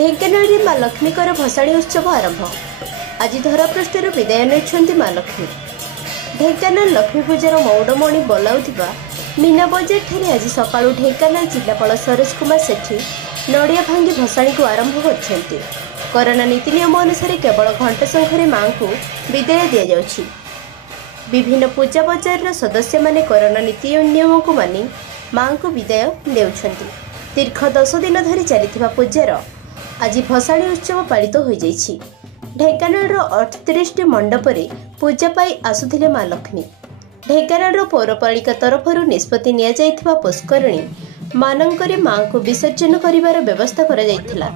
ढेंकानाल में माँ लक्ष्मी भसाणी उत्सव आरंभ। आज धरापृष्ठर विदाय नहीं माँ लक्ष्मी। ढेंकानाल लक्ष्मी पूजार मौडमणि बोलाउथिबा मीना बजार ठारे आज सकाळु ढेंकानाल जिलापाल सरोज कुमार सेठी नड़िया भांगी भसाणी को आरंभ करछन्ति। कोरोना नीति नियम अनुसार केवल घंटा शंखरे मां को विदाय दिया जाउछि। विभिन्न पूजा बजार सदस्य माने कोरोना नीति नियम को मानि मां को विदाय देउछन्ति। दीर्घ 10 दिन धरी चलिथिबा पूजार आज भसाणी उत्सव पालित हो जाइछि। ढेंकानाल 38 मंडपरे पूजा पाई आसुथिले मां लक्ष्मी। ढेंकानाल पौरपालिका तरफरु निष्पत्ति निया जाइथिबा पुष्करणी मानंकरे मां को विसर्जन करिवार व्यवस्था करा जाइथिला,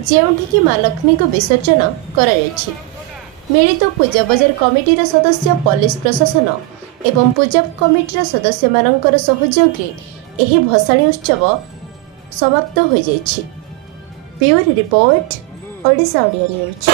जेउठिकी मां लक्ष्मी को विसर्जन करा जाइछि। मिलित पूजा बजार कमिटीर सदस्य, पुलिस प्रशासन एवं पूजा कमिटीर सदस्य मानंकर सहयोग रे एही भसाणी उत्सव समाप्त हो जाइछि। Bureau report, Odisha audio news.